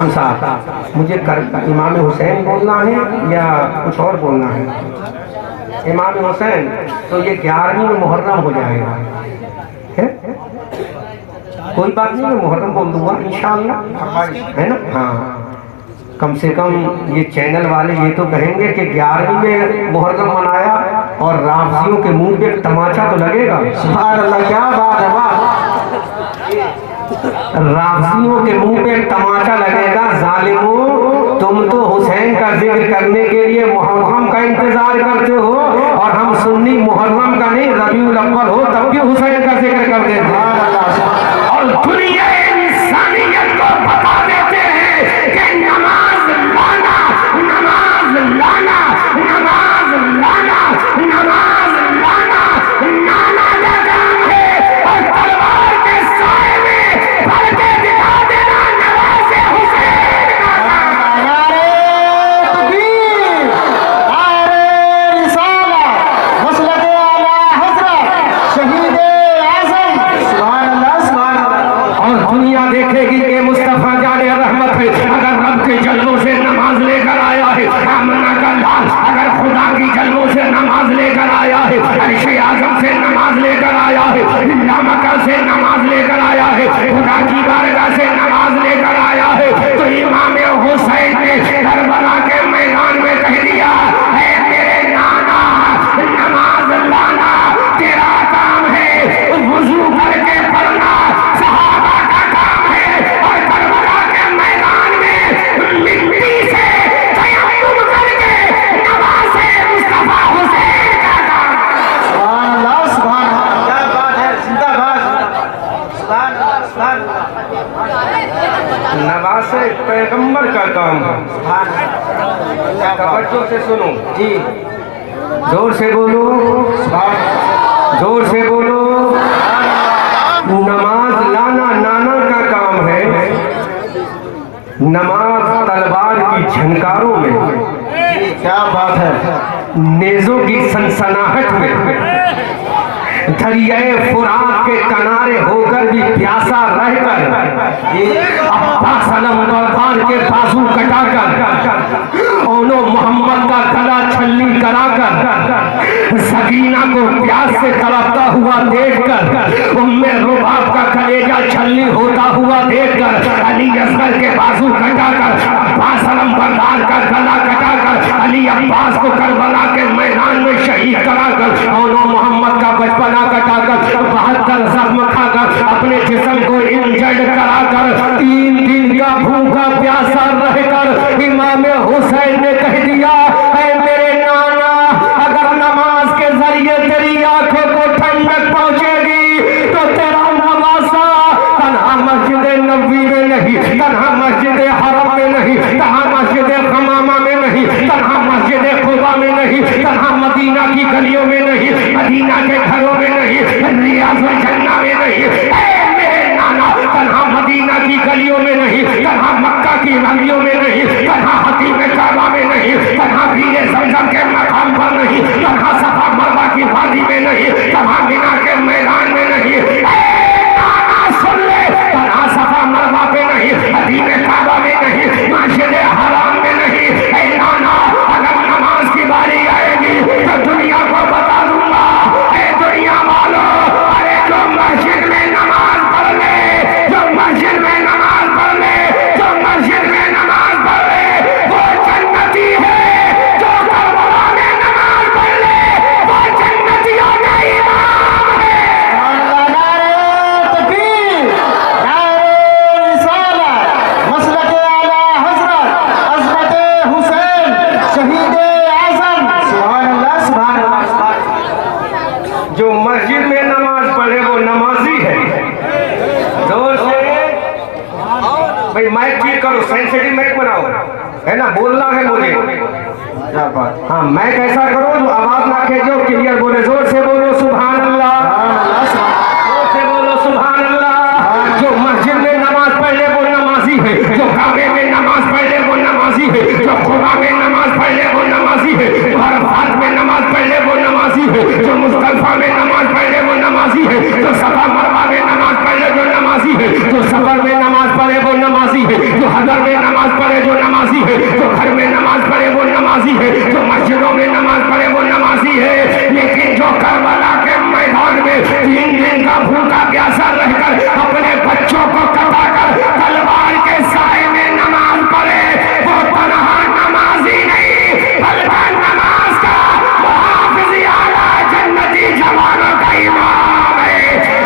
साहब मुझे इमाम हुसैन बोलना है या कुछ और बोलना है? इमाम हुसैन तो ये 11वीं में मुहर्रम हो जाएगा है? कोई बात नहीं, मैं मुहर्रम बोल दूंगा इंशाअल्लाह, है ना? हाँ, कम से कम ये चैनल वाले ये तो कहेंगे कि 11वीं में मुहर्रम मनाया और रामसियों के मुंह पे तमाचा तो लगेगा। सुभान अल्लाह, क्या बात है, वाह! रामसियों के मुंह पे तमाचा लगेगा। जालिमों, तुम तो हुसैन का जिक्र करने के लिए मुहर्रम का इंतजार करते हो और हम सुन्नी मुहर्रम का नहीं, रबीउल अव्वल हो तब भी हुसैन का जिक्र कर देते हैं और दुनिया इंसानियत को बता देते हैं कि नमाज लाना, नमाज लाना, नमाज लाना, नमाज लाना नाना का काम है और तलवार के साए में भर के दिखा देना नवाज़े हुसैन का काम। नारे तकबीर, नारे रिसालत, मसलके आला हज़रत शहीद आज़म, सुभान अल्लाह, सुभान अल्लाह। और दुनिया देखेगी कि मुस्तफा जाने रहमत है अगर रब के जल्लों से नमाज लेकर आया है, आमना का लाल अगर खुदा की जल्लों से नमाज लेकर आया है, अर्शे आज़म से नमाज लेकर आया है, मक्का से नमाज लेकर आया है, खुदा की बारगाह से नमाज लेकर आया है, तो इमाम हुसैन ने करबला के मैदान में कह दिया है, मेरे नाना नमाज लाना तेरा काम है, वुजू करके पढ़ना सहाबा का काम है और करबला के मैदान में मिट्टी से तयम्मुम करके नवाज़े मुस्तफा हुसैन का काम। सुभान अल्लाह, सुभान अल्लाह, क्या बात है, जिंदाबाद, सुभान अल्लाह, सुभान अल्लाह। नवाज़े पैगंबर का काम है। सुभान अल्लाह, तवज्जो से सुनो जी, जोर से बोलो, जोर से बोलो। नमाज लाना नाना का काम है, नमाज तलवार की झनकारों में, क्या बात है, नेज़ों की सनसनाहट में, दरियाए फुरात के किनारे होकर भी प्यासा रहकर, अब्बास अलमदार के बाजू कटाकर, ओनो मोहम्मद का गला छल्ली कराकर, सकीना को प्यास से तड़पता हुआ देखकर, उम्मे रुबाब का कलेजा छल्ली होता हुआ देखकर, अली असगर के बाजू कटाकर, अब्बास अलमदार का गला कटाकर, अली अब्बास को करबला के मैदान में शहीद कराकर, ओनो मोहम्मद का बचपना कटाकर, 72 जख्म खाकर, अपने जिस्म को इंजर्ड कराकर, 3 दिन का भूखा प्यासा रहकर इमाम हुसैन ने कह दिया, ऐ मेरे नाना, अगर नमाज के जरिए तेरी आंखों को ठंडक पहुंचेगी तो तेरा नवासा तन्हा मस्जिद नबवी में नहीं, तन्हा मस्जिद हरम में नहीं, तन्हा मस्जिद खमामा में नहीं, तन्हा मस्जिद खुबा में नहीं, तन्हा मदीना की गलियों में नहीं, मदीना के घरों में नहीं, रियाज़ुल जन्नह में नहीं, मेरे नाना, तन्हा मदीना की गलियों में नहीं, तन्हा मक्का की गलियों में नहीं, तन्हा हतीम काबा में नहीं, तन्हा बीरे ज़मज़म के मकाम पर नहीं, तन्हा सफा मरवा की वादी में नहीं, तन्हा मिना के मैदान में नहीं, नाना सुन ले, तन्हा सफा मरवा पे नहीं, हतीम काबा में नहीं, मस्जिद हराम में नहीं, नाना अगर नमाज की बारी आएगी तो दुनिया को बता दूंगा, दुनिया वालों, अरे जो मस्जिद में नमाज पढ़ ले, जो मस्जिद में नमाज पढ़ ले, जो मस्जिद में नमाज पढ़ ले वो जन्नती है, जो करबला में नमाज पढ़ ले वो जन्नतियों का इमाम है। नारे तकबीर, नारे रिसालत, मसलके आला हज़रत हुसैन शहीद आज़म, सुभान अल्लाह, सुभान अल्लाह। जो मस्जिद में नमाज पढ़े वो नमाजी है। जोर से भाई माइक ठीक करो, सेंसिटिव माइक बनाओ, है ना, बोलना है मुझे। क्या बात, हाँ माइक ऐसा करो जो आवाज ना खेजो, क्लियर बोले, जोर से बोलो सुभान अल्लाह, जोर से बोलो सुभान अल्लाह। जो मस्जिद में नमाज पढ़ ले वो नमाजी है, जो काबे में नमाज पढ़ ले वो नमाजी है, जो खुदा में नमाज पढ़ ले वो नमाजी है, जो अरफात में नमाज पढ़ ले वो नमाजी है, जो मुज़दलिफा में नमाज पढ़ ले वो नमाजी है, जो सफा मरवा में नमाज पढ़ ले वो नमाजी है, जो सफर में नमाज पढ़े वो नमाजी है, जो हजर में नमाज पढ़े जो नमाजी है, जो घर में नमाज पढ़े वो नमाजी है, जो मस्जिदों में नमाज पढ़े वो नमाजी है। लेकिन जो करबला के मैदान में 3 दिन का भूखा प्यासा रहकर अपने बच्चों को कटाकर तलवार के साए में नमाज पढ़े, वो तनहा नमाजी नहीं बल्कि नमाज का मुहाफिज़ आला जन्नती जवानों का इमाम है।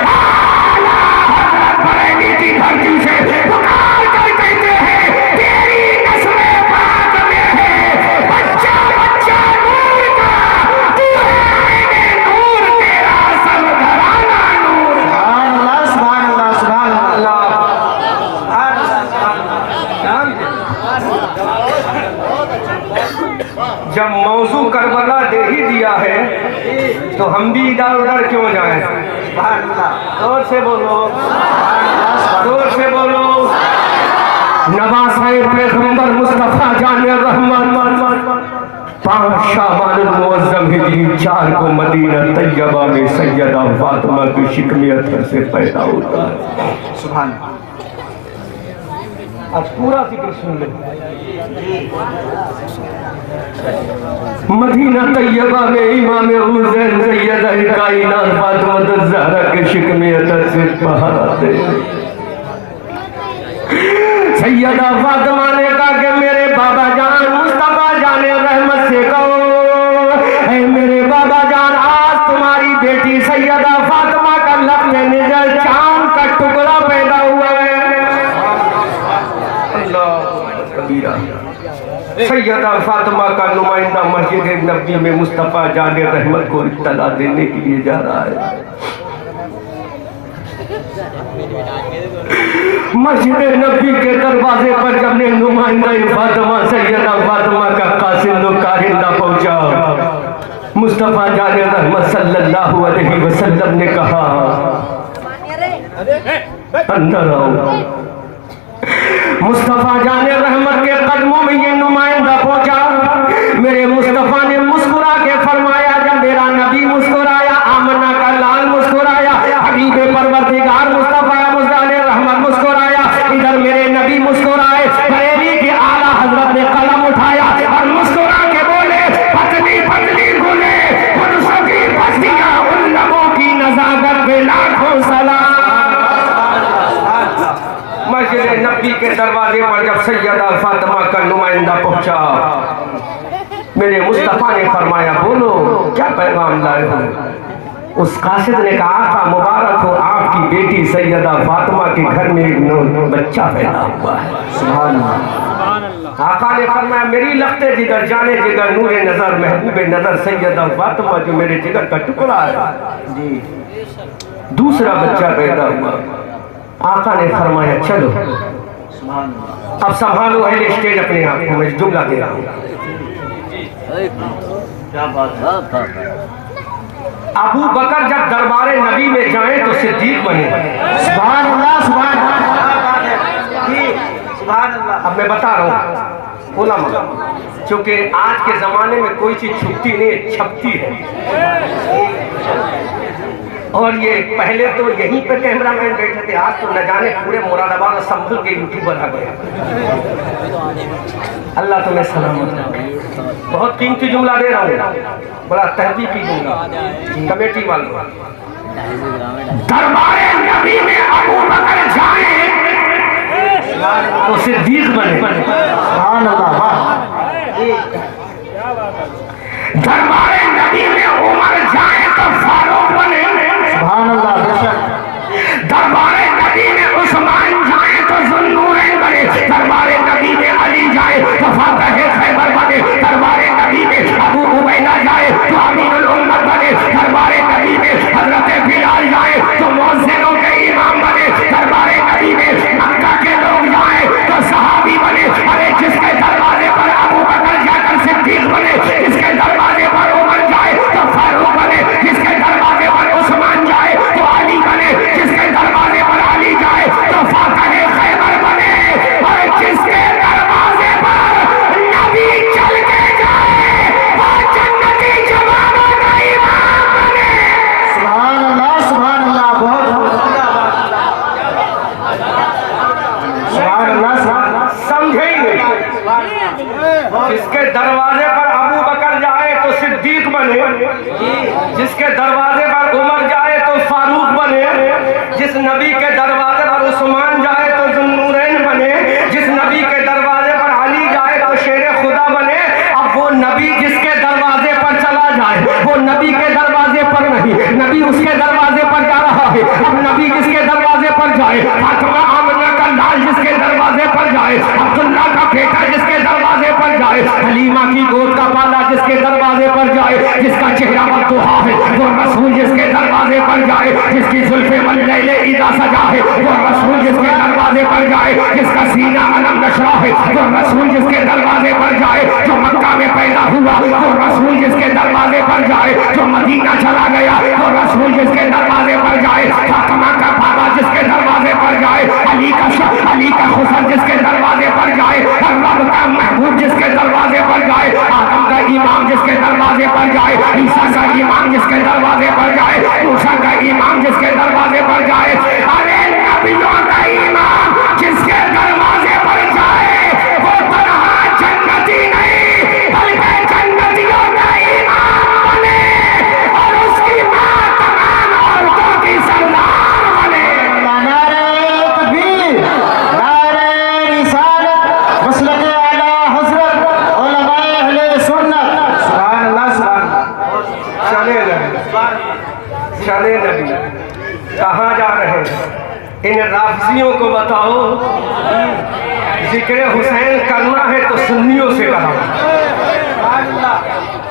आला हज़रत बरेली की धरती से पुकार कर कहते हैं, तेरी नस्ल पाक में है बच्चा बच्चा नूर का, तू है आईने नूर, तेरा सब घराना नूर। सुभान अल्लाह, सुभान अल्लाह, जब मौजू करबला दे ही दिया है तो हम भी इधर उधर क्यों जाएं? जोर से बोलो, जोर से बोलो। नवाज़े पैगंबर मुस्तफा जाने रहमान शाबानुल मुअज़्ज़म हिजरी 4 को मदीना तैयबा में सैयदा फातिमा की शिकमी अत्थर से पैदा होता है। सुभान। आज पूरा जिक्र सुन ले। मदीना तैयबा में इमाम हुसैन सैयदा कायनात फातिमा ज़हरा के शिकमी अत्थर से बाहर आते हैं। सैयदा फातिमा ने कहा कि मेरे बाबा जान मुस्तफा जाने रहमत से कहो, ऐ मेरे बाबा जान आज तुम्हारी बेटी सैयदा फातिमा का लफ्ज़ निज़र चांद का टुकड़ा पैदा हुआ है। अल्लाह कबीरा। सैयदा फातिमा का नुमाइंदा मस्जिद नबी में मुस्तफा जाने रहमत को इत्तला देने के लिए जा रहा है। मस्जिद नबी के दरवाजे पर जब ने नुमाइंदा फातिमा सैयदा फातिमा का कासिद कारिंदा पहुंचा, मुस्तफा जाने रहमत सल्लल्लाहु अलैहि वसल्लम ने कहा अंदर आओ। मुस्तफा जाने रहमत के कदमों में ये नुमाइंदा पहुंचा। मेरे मुस्तफा ने मुस्कुरा के फरमाया, जब मेरा नबी मुस्कुराया, आमना का लाल मुस्कुराया, हबीबे परवरदिगार मुस्तफा मुज़ाले रहमत मुस्कुराया, इधर मेरे नबी मुस्कुराए। बरेली के आला हजरत ने कलम उठाया और मुस्कुरा के बोले, पतली पतली गुले पुरुषों की बस्तियां, उन लबों की नजाकत पे लाखों सलाम। मस्जिद नबी के दरवाजे पर जब सैयदा फातिमा का नुमाइंदा पहुंचा, मेरे मुस्तफा ने फरमाया, बोलो क्या पैगाम लाए हो? उस कासिद ने कहा, आका मुबारक हो, आपकी बेटी सैयदा फातिमा के घर में एक बच्चा पैदा हुआ है। सुभान अल्लाह। आका ने फरमाया, मेरी लगते जिगर जाने जिगर नूरे नजर महबूबे नजर सैयदा फातिमा जो मेरे जिगर का टुकड़ा है जी, दूसरा बच्चा पैदा हुआ। आका ने फरमाया, चलो सुभान अल्लाह। अब संभालो अहले स्टेज अपने आप को, मैं जुमला दे रहा हूँ। क्या बात है। अबू बकर जब दरबारे नबी में जाए तो सिद्दीक बने। सुभान अल्लाह, सुभान अल्लाह जी, सुभान अल्लाह। अब मैं बता रहा हूँ, बोला मगर क्योंकि आज के जमाने में कोई चीज छुपती नहीं, छपती है। और ये पहले तो यहीं पे कैमरामैन बैठे थे, आज तो न जाने पूरे मुरादाबाद और संभल के यूट्यूबर आ गए। अल्लाह तुम्हें सलामत रखे। बहुत कीमती जुमला दे रहा हूँ, बड़ा तहकीकी जुमला, कमेटी वालों। दरबारे नबी में अबू बकर जाए तो सिद्दीक बने। सुभान अल्लाह। दरबारे नबी में उमर जाए तो फारूक बने। सुभान अल्लाह। बेशक। दरबारे नबी में उस्मान जाए तो ज़ुन्नूरैन बने। दरबारे नबी में अली जाए तो फातिह खैबर बने। दरबारे नबी में अबू उबैदा जाए तो अमीरुल उम्मत बने। दरबारे नबी में हजरत बिलाल जाए तो मुअज्जिनों के इमाम बने। दरबारे नबी में मक्का के लोग जाए तो सहाबी बने। अरे नहीं। जिसके दरवाजे पर अबू बकर जाए तो सिद्दीक बने, जिसके दरवाजे पर उमर जाए तो फारूक बने, जिस नबी के दरवाजे पर उस्मान जाए तो जुन्नूरैन बने, जिस नबी के दरवाजे पर अली जाए तो शेर खुदा बने। अब वो नबी जिसके दरवाजे पर चला जाए, वो नबी के दरवाजे पर नहीं, नबी उसके दरवाजे पर जा रहा है। अब नबी जिसके दरवाजे पर जाए, फातिमा आमिना का लाल जिसके दरवाजे पर जाए, अब्दुल्ला का बेटा जिसके दरवाजे पर जाए, हलीमा की गोद का बाला जिसके दरवाजे पर जाए, जिसका चेहरा बददुआ है वो रसूल जिसके दरवाजे पर जाए, जिसकी जुल्फे मल्लैले इदा सजा है वो रसूल जिसके दरवाजे पर जाए, जिसका सीना अलम नशरा है वो रसूल जिसके दरवाजे पर जाए, जो मक्का में पैदा हुआ वो रसूल जिसके दरवाजे पर जाए, जो मदीना चला गया वो रसूल जिसके दरवाजे पर जाए, फातिमा का बाबा जिसके दरवाजे पर जाए, अली का हुसैन जिसके दरवाजे पर जाए, रब का महबूब जिसके दरवाजे पर जाए, आदम का इमाम जिसके दरवाजे पर जाए, ईसा का इमाम जिसके दरवाजे पर जाए, मूसा का इमाम जिसके दरवाजे पर जाए, अरे नबियों का इमाम जिसके दरवाजे पर जाए वो तन्हा जन्नती नहीं बल्कि जन्नतियों का इमाम बने और उसकी मां तमाम औरतों की सरदार बने। नारे तकबीर, नारे रिसालत, मसलक आला हज़रत, उलमाए अहले सुन्नत। सुभान अल्लाह, सुभान अल्लाह। चले नबी कहाँ जा रहे हैं? इन राफिजियों को बताओ, जिक्र हुसैन करना है तो सुन्नियों से कराओ।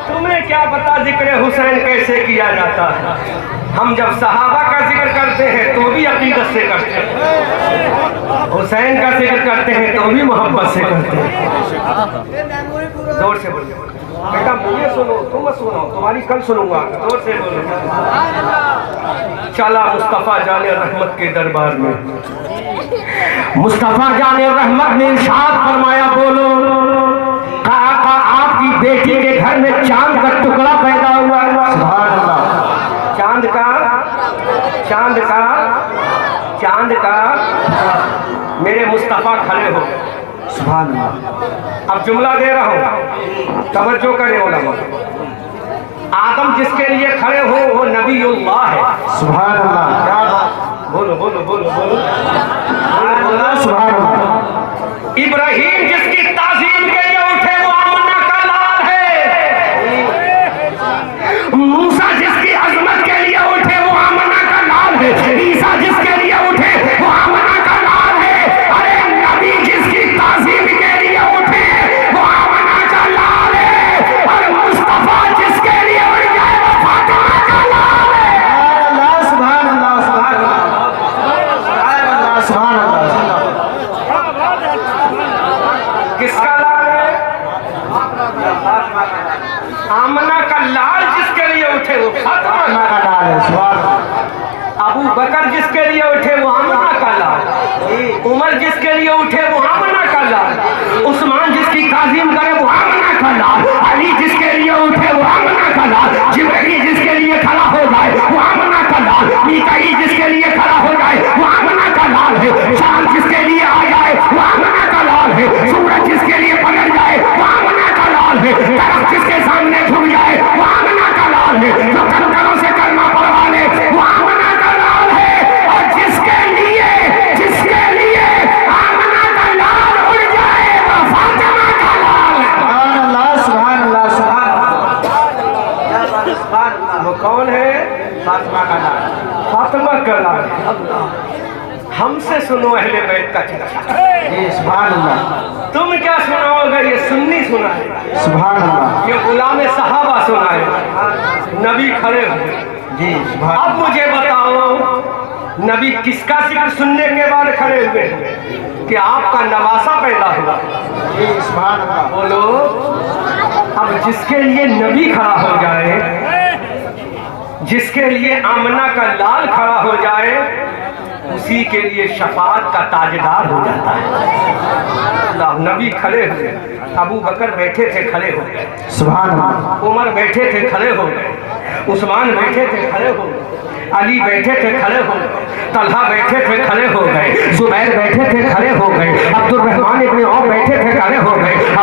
तुम्हें क्या पता जिक्र हुसैन कैसे किया जाता है? हम जब सहाबा का जिक्र करते हैं तो भी अकीदत से करते हैं, हुसैन का जिक्र करते हैं तो भी मोहब्बत से करते हैं। जोर से बोलो बेटा, मुझे सुनो, तुम मत सुनो, तुम्हारी कल सुनूंगा। जोर से बोलो। चला मुस्तफा जाने रहमत के दरबार में, मुस्तफा जाने रहमत ने इरशाद फरमाया, बोलो काका आपकी बेटी के घर में चांद का टुकड़ा पैदा हुआ। सुभान अल्लाह। चांद का मेरे मुस्तफा खड़े हो। सुभान अल्लाह। अब जुमला दे रहा हूं, तवज्जो करें उलमा। आदम जिसके लिए खड़े हो वो नबीउल्लाह है। सुभान अल्लाह। क्या बात। बोलो बोलो बोलो बोलो। सुभान अल्लाह। इब्राहिम जिसकी ताज़ीम के लिए उठे वो आमना का लाल है। मूसा जिसकी अजमत के लिए उठे वो आमना का लाल है। ईसा जिसके लिए उठे वो आमना का लाल है। अरे नबी जिसकी ताज़ीम के लिए उठे वो आमना का लाल है। और मुस्तफा जिसके लिए उठ जाए वो फातिमा का लाल है। सुभान अल्लाह, सुभान अल्लाह, सुभान अल्लाह, सुभान अल्लाह। किसका लाल है? आमना का लाल जिसके लिए उठे वो फातिमा का लाल है। सुभान अल्लाह। अबू बकर जिसके लिए उठे वो आमना का लाल, उमर जिसके लिए उठे वो आमना का लाल, उस्मान जिसकी ताज़ीम करे वो आमना का लाल, अली जिसके लिए उठे वो आमना का लाल, जिब्रील जिसके लिए खड़ा हो जाए वो आमना का लाल, मीकाईल जिसके लिए खड़ा हो जाए वो आमना का लाल है, चांद जिसके लिए आ जाए वो आमना का लाल है, सूरज जिसके लिए पलट जाए वो आमना का लाल है, दरख्त जिसके सामने झुक जाए वो आमना का लाल है, जो कंकरों से कलमा पढ़वा ले वो आमना का लाल है, और जिसके लिए आमना का लाल उड़ जाए वो फातिमा का लाल है। सुभान अल्लाह, सुभान अल्लाह, सुभान अल्लाह। वो कौन है? फातिमा का लाल। फातिमा का लाल। हमसे सुनो अहले बैत का चर्चा। जी सुभान अल्लाह, तुम क्या सुनाओगे? ये सुन्नी सुना है, सुभान अल्लाह। ये गुलाम सहाबा सुना है, नबी खड़े हुए। जी सुभान। अब मुझे बताओ नबी किसका जिक्र सुनने के बाद खड़े हुए कि आपका नवासा पैदा हुआ? जी सुभान अल्लाह। बोलो। अब जिसके लिए नबी खड़ा हो जाए, जिसके लिए आमना का लाल खड़ा हो जाए, उसी के लिए शफाअत का ताजदार हो जाता है। नबी खड़े हुए, अबू बकर बैठे थे खड़े हो गए, सुभान अल्लाह। उमर बैठे थे खड़े हो गए, उस्मान बैठे थे खड़े हो गए, अली बैठे थे खड़े हो गए, तलहा बैठे थे खड़े हो गए, जुबैर बैठे थे खड़े हो गए, अब्दुल रहमान इब्न औफ बैठे थे खड़े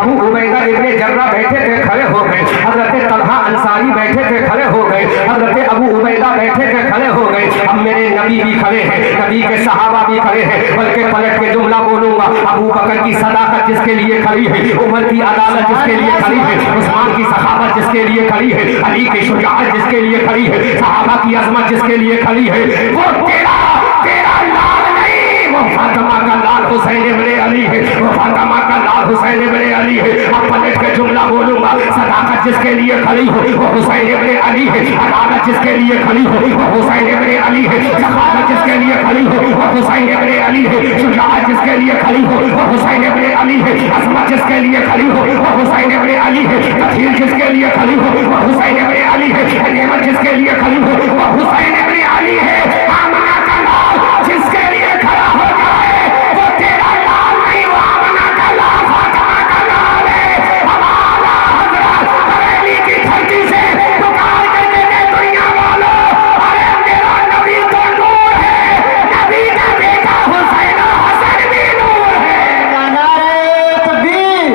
अबू उबैदा इब्ने जर्रा बैठे थे, खड़े हो गए। हजरत तलहा अंसारी बैठे थे, खड़े हो गए। हजरत अबू उबैदा बैठे थे, खड़े हो गए। अब मेरे नबी भी खड़े हैं, नबी के सहाबा भी खड़े हैं। बल्कि पलट के जुमला बोलूंगा, अबू बकर की सदाकत जिसके लिए खड़ी है, उमर की अदालत जिसके लिए खड़ी है, उस्मान की सखावत जिसके लिए खड़ी है, अली की शुजाअत जिसके लिए खड़ी है, सहाबा की अजमत जिसके लिए खड़ी है, वो तेरा तेरा लाल नहीं, वो फातिमा का लाल हुसैन इब्ने अली है, वो फातिमा का लाल हुसैन इब्ने अली है। अब पलट के जुमला बोलूंगा, सदाकत जिसके लिए खड़ी हो वो हुसैन इब्ने अली है, अदालत जिसके लिए खड़ी हो वो हुसैन इब्ने अली है, सखावत जिसके लिए खड़ी हो वो हुसैन इब्ने अली है, शुजाअत जिसके लिए खड़ी हो वो हुसैन इब्ने अली है, अजमत जिसके लिए खड़ी हो वो हुसैन इब्ने अली है, तफसील जिसके लिए खड़ी हो वो हुसैन इब्ने अली है, नेमत जिसके लिए खड़ी हो वो हुसैन इब्ने अली है। आमना का लाल जिसके लिए खड़ा हो जाए वो तेरा लाल नहीं, वो आमना का लाल फातिमा का लाल है। हमारा हजरत बरेली की धरती से पुकार के देने दुनिया वालों, अरे मेरा नबी तो नूर है, नबी का बेटा हुसैन हसन भी नूर है। नारे तकबीर,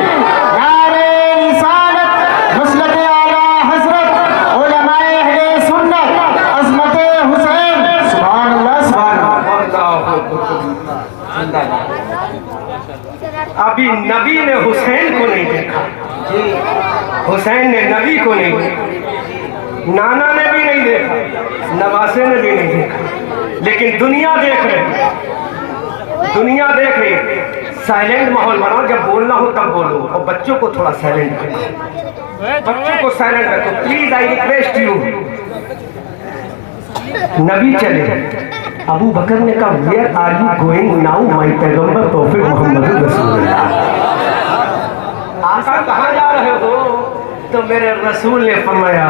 नारे रिसालत, मसलक आला हजरत, उलमाए अहले सुन्नत, अज़मत हुसैन, सुभान अल्लाह सुभान अभी नबी ने हुसैन को नहीं देखा, हुसैन ने नबी को नहीं देखा, नाना ने भी नहीं देखा, नवासे ने भी नहीं देखा, लेकिन दुनिया देख रही, दुनिया देख रही। साइलेंट माहौल बनाओ, जब बोलना हो तब बोलो, और बच्चों को थोड़ा साइलेंट रखो, बच्चों को साइलेंट रखो प्लीज, आई रिक्वेस्ट यू। नबी चले, अबू बकर ने कहा where are you going now my पैगंबर तौफीक मोहम्मद रसूलुल्लाह, आका कहाँ जा रहे हो? तो मेरे रसूल ने फरमाया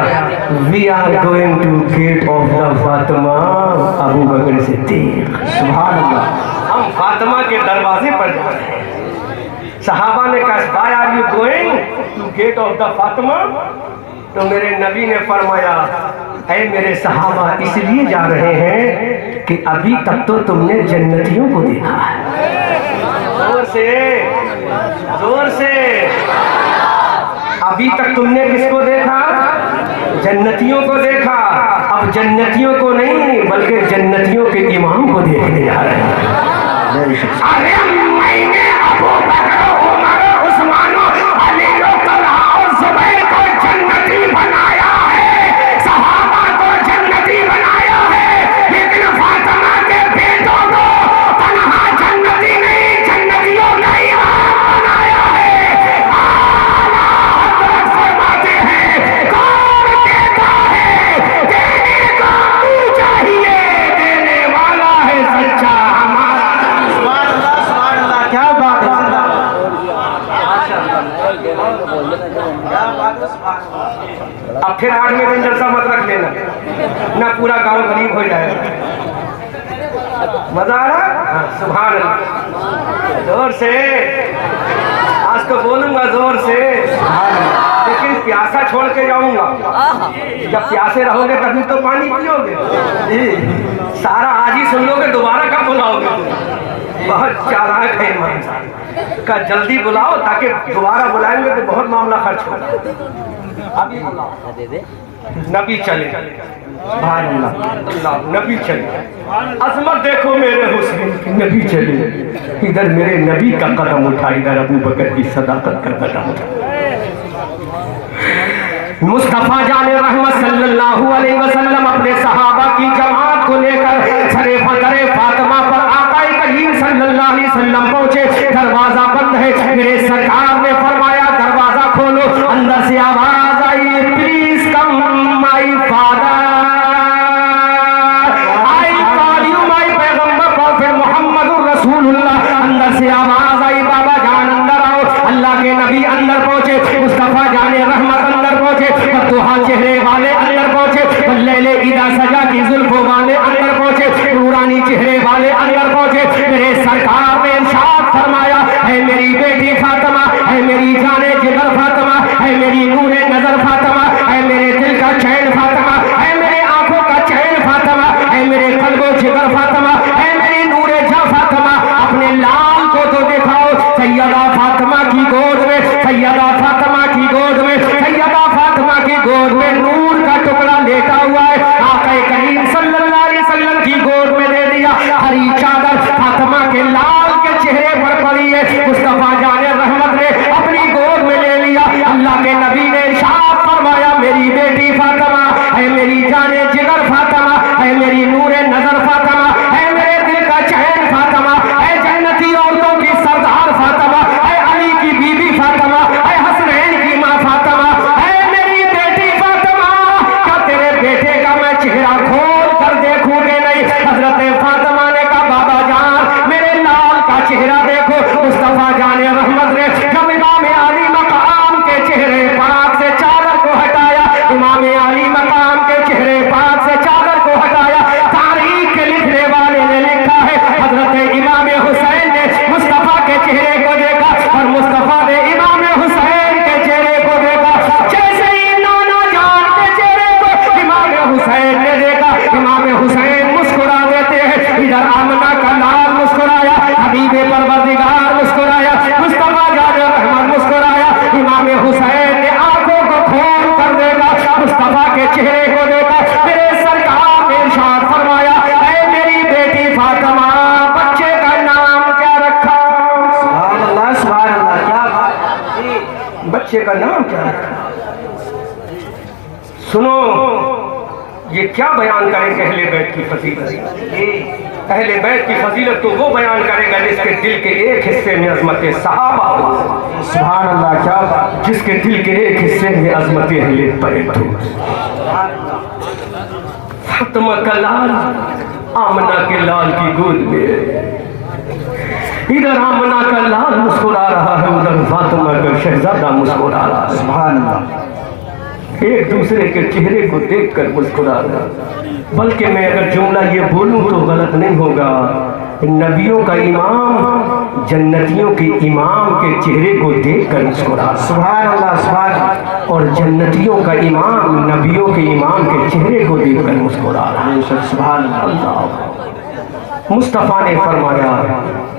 we are going to get off the Fatima Abu Bakr Siddiq, सुभान अल्लाह, हम फातिमा के दरवाजे पर जा रहे हैं। सहाबा ने कहा why are you going to get off the Fatima? तो मेरे नबी ने फरमाया ऐ मेरे सहाबा इसलिए जा रहे हैं कि अभी तक तो तुमने जन्नतियों को देखा है, जोर से जोर से, अभी तक तुमने किसको देखा? जन्नतियों को देखा। अब जन्नतियों को नहीं बल्कि जन्नतियों के इमाम को देखने जा रहे हैं। अरे मैंने अबू बकर, उमर, उस्मान, अली, तलहा और जुबैर को जन्नती बनाया है, सहाबा को जन्नती बनाया है, लेकिन फातिमा के बेटों को तन्हा जन्नती नहीं, जन्नतियों का इमाम बनाया है। आला हज़रत फरमाते हैं कौन देता है, देने को मुँह चाहिए, देने वाला है सच्चा हमारा। सुभान अल्लाह, क्या बात है, क्या बात है, सुभान अल्लाह। अब फिर 8वें दिन जलसा मत रख लेना, ना पूरा गांव गरीब हो जाएगा। मजा आ रहा? हाँ, सुभान अल्लाह, जोर से, आज तो बोलूंगा जोर से, लेकिन प्यासा छोड़ के जाऊंगा। जब प्यासे रहोगे तभी तो पानी पियोगे, सारा आज ही सुन लोगे, दोबारा कब बुलाओगे? बहुत चालाक है ईमान का, जल्दी बुलाओ ताकि दोबारा बुलाएंगे तो बहुत मामला खर्च होगा। अभी बुलाओ, नबी चले, सुभान अल्लाह, नबी चले, अजमत देखो मेरे हुसैन की, नबी चले, इधर मेरे नबी का कदम उठा, इधर अबू बकर की सदाकत का कदम उठा। मुस्तफा जाने रहमत सल्लल्लाहु अलैहि वसल्लम अपने सहाबा की जमात को लेकर सरे फतरे फातिमा पर आकाए करीम सल्लल्लाहु अलैहि वसल्लम पहुंचे। दरवाजा बंद है, मेरे सरकार ने फरमाया दरवाजा खोलो। अंदर से आवाज आई please come my father, I call you my पैगंबर प्रॉफेट मोहम्मद रसूलुल्लाह। अंदर से आवाज आई बाबा जान अंदर आओ। अल्लाह के नबी अंदर पहुंचे, मुस्तफा जाने रहमत अंदर पहुंचे, फतुहा चेहरे वाले अंदर पहुंचे, लैले इदा सजा की जुल्फों वाले अंदर पहुंचे, नूरानी चेहरे वाले अंदर पहुंचे। मेरे सरकार ने इरशाद फरमाया है मेरी बेटी फातिमा, है मेरी जाने जिगर फातिमा, है मेरी नूरे नजर फातिमा, है मेरे दिल का चैन फातिमा, है मेरे आंखों का चैन फातिमा, है मेरे कल्बो जिगर फातिमा, है मेरी नूरे जा फातिमा। अपने लाल को तो दिखाओ, सैयदा फातिमा की गोद में सैयदा फातिमा की गोद में, सैयदा फातिमा की गोद में नूर का टुकड़ा लेटा हुआ है। आका करीम सल्लल्लाहु अलैहि वसल्लम की गोद में दे दिया। हरी चादर फातिमा के लाल के चेहरे पर पड़ी है। मुस्तफा जाने रहमत ने अपनी गोद में ले लिया। अल्लाह के नबी ने इरशाद फरमाया, मेरी बेटी फातिमा है, मेरी जाने जिगर फातिमा है, मेरी नूरे नजर फातिमा है, मेरे दिल का चैन फातिमा है, जन्नती औरतों की सरदार फातिमा है, अली की बीबी फातिमा है, हसनैन की माँ फातिमा है, मेरी बेटी फातिमा। क्या तेरे बेटे का मैं चेहरा खोल कर देखूंगे नहीं? हजरत फातिमा ने कहा, बाबा जान मेरे लाल का चेहरा देखो। मुस्तफा जाने रहमत ने जब इमाम अली मकाम के चेहरे पाक से चादर को हटाया, इमाम अली मकाम के चेहरे पाक से चादर को हटाया, तारीख के लिखने वाले ने लिखा है, हजरत इमाम हुसैन ने मुस्तफा के चेहरे को देखा और मुस्तफा ने इमाम हुसैन के चेहरे को देखा। जैसे ही नाना जान के चेहरे को इमाम हुसैन ने देखा, इमाम हुसैन मुस्कुरा देते हैं। इधर आमना का लाल मुस्कुराया, हबीबे परवरदिगार मुस्कुराया, मुस्तफा जाने रहमत मुस्कुराया। इमाम हुसैन ने आंखों को खोल कर देखा, मुस्तफा के चेहरे को देखा। मेरे सरकार ने इरशाद फरमाया, ऐ मेरी बेटी फातिमा, बच्चे का नाम क्या रखा? सुभान अल्लाह, सुभान अल्लाह, क्या बात जी। बच्चे का नाम क्या रखा? सुनो, ये क्या बयान करेंगे अहले बैत की फजीलत? अहले बैत की फजीलत तो वो बयान करेगा जिसके दिल के एक हिस्से में अजमत सहाबा हो। सुभान अल्लाह, क्या बात। जिसके दिल के एक हिस्से में अजमत अहले बैत हो। फातिमा का लाल आमना के लाल की गोद में, इधर आमना का लाल मुस्कुरा रहा है, उधर फातिमा का शहजादा मुस्कुरा रहा है। सुभान अल्लाह, एक दूसरे के चेहरे को देखकर मुस्कुरा रहा। बल्कि मैं अगर जुमला ये बोलूं तो गलत नहीं होगा, नबियों का इमाम जन्नतियों के इमाम के चेहरे को देखकर मुस्कुरा। सुभान अल्लाह, सुभान अल्लाह। और जन्नतियों का इमाम नबियों के इमाम के चेहरे को देखकर मुस्कुरा रहा। सुभान अल्लाह। मुस्तफा ने फरमाया,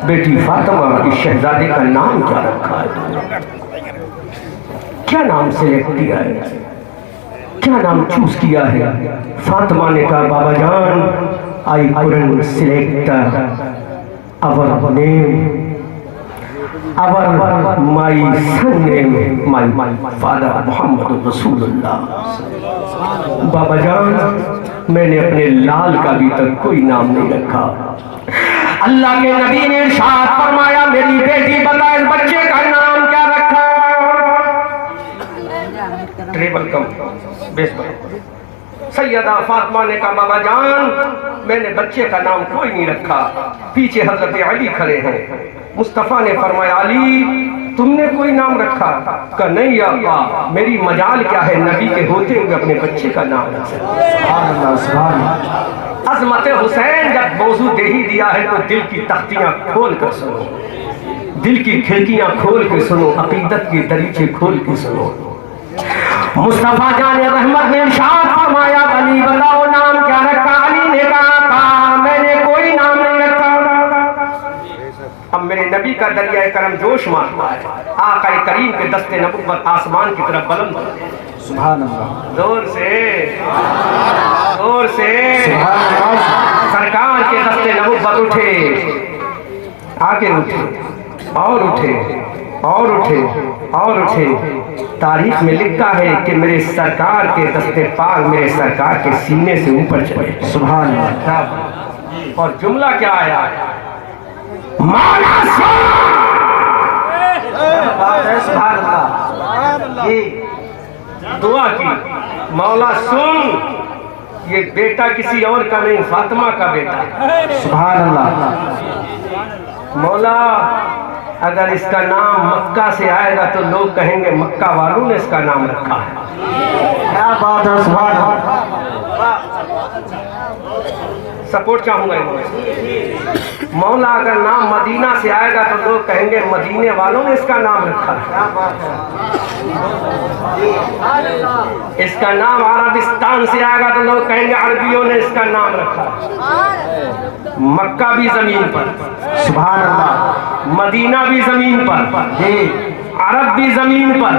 बेटी फातिमा, इस शहजादे का नाम क्या रखा है? क्या नाम सेलेक्ट किया है? क्या नाम चूज किया है? फातिमा ने कहा, बाबा जान, I couldn't select our name, our my son name, my father Muhammad रसूलुल्लाह। बाबा जान, मैंने अपने लाल का अभी तक कोई नाम नहीं रखा। अल्लाह के नबी ने इरशाद फरमाया, मेरी बेटी बता, इस बच्चे का नाम क्या रखा? ट्रिपल कम सैयदा फातिमा ने कहा, बाबा जान, मैंने बच्चे का नाम कोई नहीं रखा। पीछे हजरत अली खड़े हैं। मुस्तफा ने फरमाया, अली तुमने कोई नाम रखा? कहा नहीं या अल्लाह, मेरी मजाल क्या है नबी के होते हुए अपने बच्चे का नाम रख सकता। अजमत हुसैन जब मौजू दे ही दिया है तो दिल की तख्तियां खोल कर सुनो, दिल की खिड़कियां खोल के सुनो, अकीदत के दरीचे खोल के सुनो। मुस्तफा जाने रहमत ने इरशाद फरमाया, अली बताओ नाम क्या रखा? अली ने कहा, मैंने कोई नाम नहीं रखा। अब मेरे नबी का दरिया करम जोश मारता है। आका करीम के दस्ते नबुव्वत आसमान की तरफ बुलंद होते। सुभान अल्लाह, जोर से, जोर से। सुभान अल्लाह। सरकार के दस्ते नबुव्वत उठे, आगे उठे और उठे और उठे और उठे। तारीख में लिखा है कि मेरे सरकार के दस्ते पाक मेरे सरकार के सीने से ऊपर चले। सुभान अल्लाह। और जुमला क्या आया? मौला सुन। सुभान अल्लाह। ये दुआ की, मौला सुन, ये बेटा किसी और का नहीं, फातिमा का बेटा। सुभान अल्लाह। मौला अगर इसका नाम मक्का से आएगा तो लोग कहेंगे मक्का वालों ने इसका नाम रखा है। क्या बात है, सुभान अल्लाह। सपोर्ट चाहूंगा मौला अगर नाम मदीना से आएगा तो लोग कहेंगे मदीने वालों ने इसका नाम रखा है। इसका नाम अरबिस्तान से आएगा तो लोग कहेंगे अरबियों ने इसका नाम रखा है। मक्का भी जमीन पर, सुभान अल्लाह। मदीना भी जमीन पर, अरब भी जमीन पर,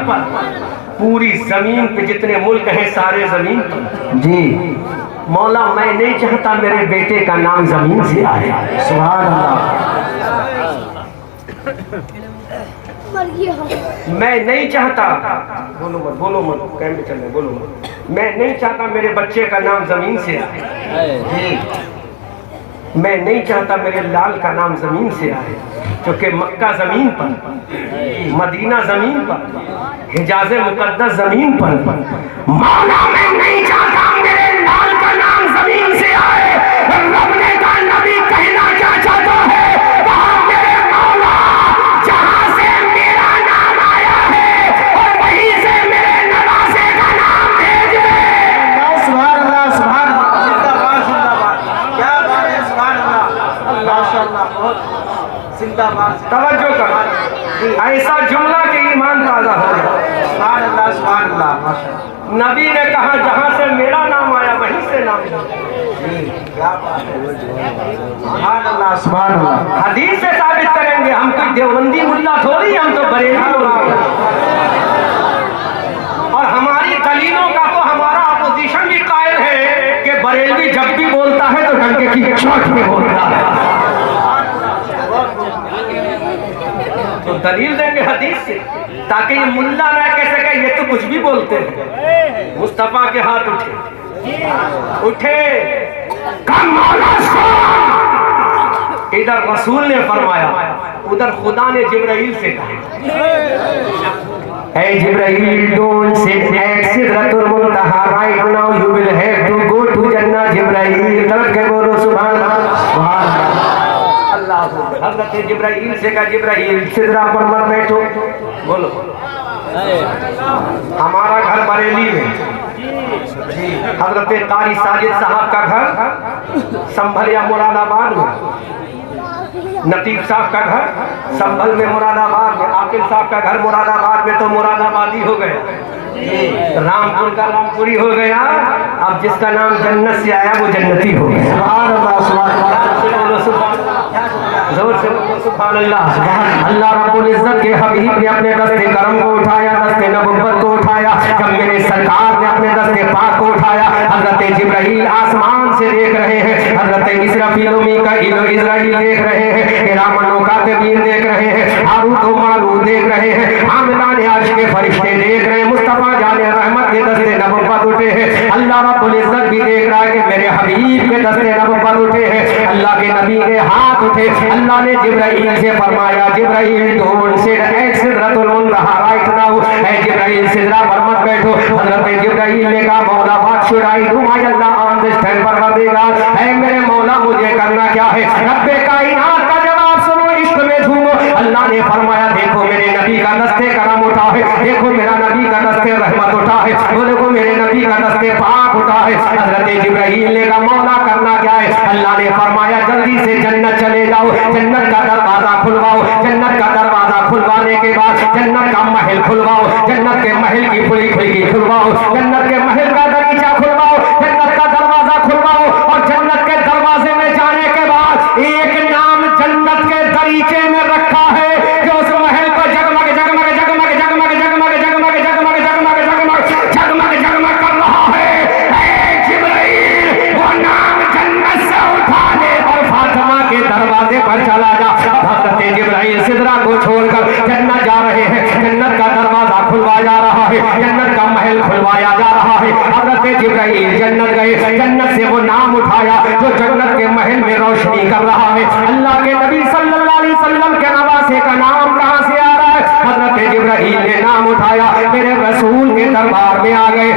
पूरी जमीन पे जितने मुल्क हैं सारे जमीन पर। जी मौला मैं नहीं चाहता मेरे बेटे का नाम जमीन से आए। सुभान अल्लाह। मैं नहीं चाहता, बोलो मत कैमरे चल रहे, बोलो मत। मैं नहीं चाहता मेरे बच्चे का नाम जमीन से आए। जी मैं नहीं चाहता मेरे लाल का नाम जमीन से आए, क्योंकि मक्का जमीन पर, मदीना जमीन पर, हिजाज मुकद्दस जमीन पर। मौला मैं नहीं चाहता मेरे लाल का नाम जमीन से आए। रब ने कहा नबी कहना क्या चाहता है, कहा मेरे मौला जहां से मेरा नाम आया है और वहीं से मेरे नवासे का नाम भेज दे। सुभान अल्लाह, सुभान अल्लाह, जिंदाबाद जिंदाबाद, क्या बात है, सुभान अल्लाह, माशाअल्लाह, बहुत जिंदाबाद। तवज्जो कर, ऐसा जुमला के ईमान ताजा हो गया। सुभान अल्लाह, सुभान अल्लाह, माशाअल्लाह। नबी ने कहा जहां से मेरा नाम आया वहीं से नाम भेज दे। क्या बात है, सुभान अल्लाह, सुभान अल्लाह। हदीस से साबित करेंगे, हम कोई देवबंदी मुल्ला थोड़ी, हम तो बरेली लोग हैं। और हमारी दलीलों का तो हमारा अपोजिशन भी कायल है कि बरेलवी जब भी बोलता है तो डंके की चोट में बोलता है। तो दलील देंगे हदीस से, ताकि ये मुल्ला ना कह सके ये तो कुछ भी बोलते हैं। मुस्तफा के हाथ उठे, कम मौला सुन। इधर रसूल ने फरमाया, उधर खुदा ने जिब्राइल से कहा, Hey Jibreel, don't sit at Sidratul Muntaha right now. You will have to go to Jannah. Jibreel, तब के बोलो सुभान अल्लाह। हज़रत जिब्राइल से कहा, जिब्राइल सिदरा पर मत बैठो। बोलो, हमारा घर बरेली में, हज़रत कारी साजिद साहब का घर संभल या मुरादाबाद में, नतीब साहब का घर संभल में मुरादाबाद में, आकिल साहब का घर मुरादाबाद में, तो मुरादाबादी हो गए। रामपुर का रामपुरी हो गया। अब जिसका नाम जन्नत से आया वो जन्नती हो गया। सुभान अल्लाह, सुभान अल्लाह, जोर से सुभान अल्लाह। अल्लाह रब्बुल इज्जत के हबीब ने अपने दस्ते करम को उठाया, दस्ते नबुव्वत को उठाया, जब मेरे सरकार ने अपने दस्ते पाक को उठाया। हजरत जिब्राइल आसमान से देख रहे हैं, हजरत इसराफील मीकाईल इजराइल देख रहे हैं, किरामन कातिबीन देख रहे हैं, हारूत व मारूत देख रहे हैं, हामिलान अर्श के फरिश्ते देख रहे हैं, मुस्तफा जाने रहमत के दस्ते नबुव्वत उठे हैं। अल्लाह रब्बुल इज्जत भी देख रहा है कि मेरे हबीब के दस्ते नबुव्वत उठे हैं। अल्लाह के नबी के हाथ उठे। अल्लाह ने जिब्राइल से फरमाया, जिब्राइल डोंट सिट एट सिदरतुल मुंतहा राइट नाउ। ए जिब्राइल सिदरा पर मत बैठो। हजरत जिब्राइल ने कहा, मौला what should I do my अल्लाह ऑन दिस टेम्परमेंट। ऐ मेरे मौला मुझे करना क्या है? रब्बे कायनात का जवाब सुनो, इश्क में झूमो। अल्लाह ने फरमाया, देखो मेरे नबी का दस्ते करम उठा है, देखो मेरा नबी का दस्ते रहमत उठा है, देखो मेरे नबी का दस्ते पाक उठा है। हजरत जिब्राइल ने कहा, मौला करना क्या है? अल्लाह ने फरमाया, जल्दी से जन्नत चले जाओ, जन्नत का दरवाजा खुलवाओ। जन्नत का दरवाजा खुलवाने के बाद जन्नत का महल खुलवाओ, जन्नत के महल की खुली खुली खुलवाओ, जन्नत के महल का दरीचा खुलवाओ, जन्नत का दरवाजा खुलवाओ। और जन्नत के दरवाजे में जाने के बाद एक नाम जन्नत के दरीचे में रखा है, जो उस महल को जगमग जगमग जगमग जगमग जगमग जगमग जगमग जगमग जगमग जगमग जगमग कर रहा है। ऐ जिब्राइल, वो नाम जन्नत से उठा ले और फातिमा के दरवाजे पर चला जा। हज़रत जिब्राइल सिदरा को छोड़कर जन्नत जा रहे हैं, जन्नत का दरवाजा खुलवाया जा रहा है, जन्नत का महल खुलवाया जा रहा है। हज़रत जिब्राइल जन्नत गए, जन्नत से वो नाम उठाया जो जन्नत के महल में रोशनी कर रहा है। अल्लाह के नबी सल्लल्लाहु अलैहि वसल्लम के नवासे का नाम कहां से आ रहा है? हज़रत जिब्राइल ने नाम उठाया, मेरे रसूल के दरबार में आ गए।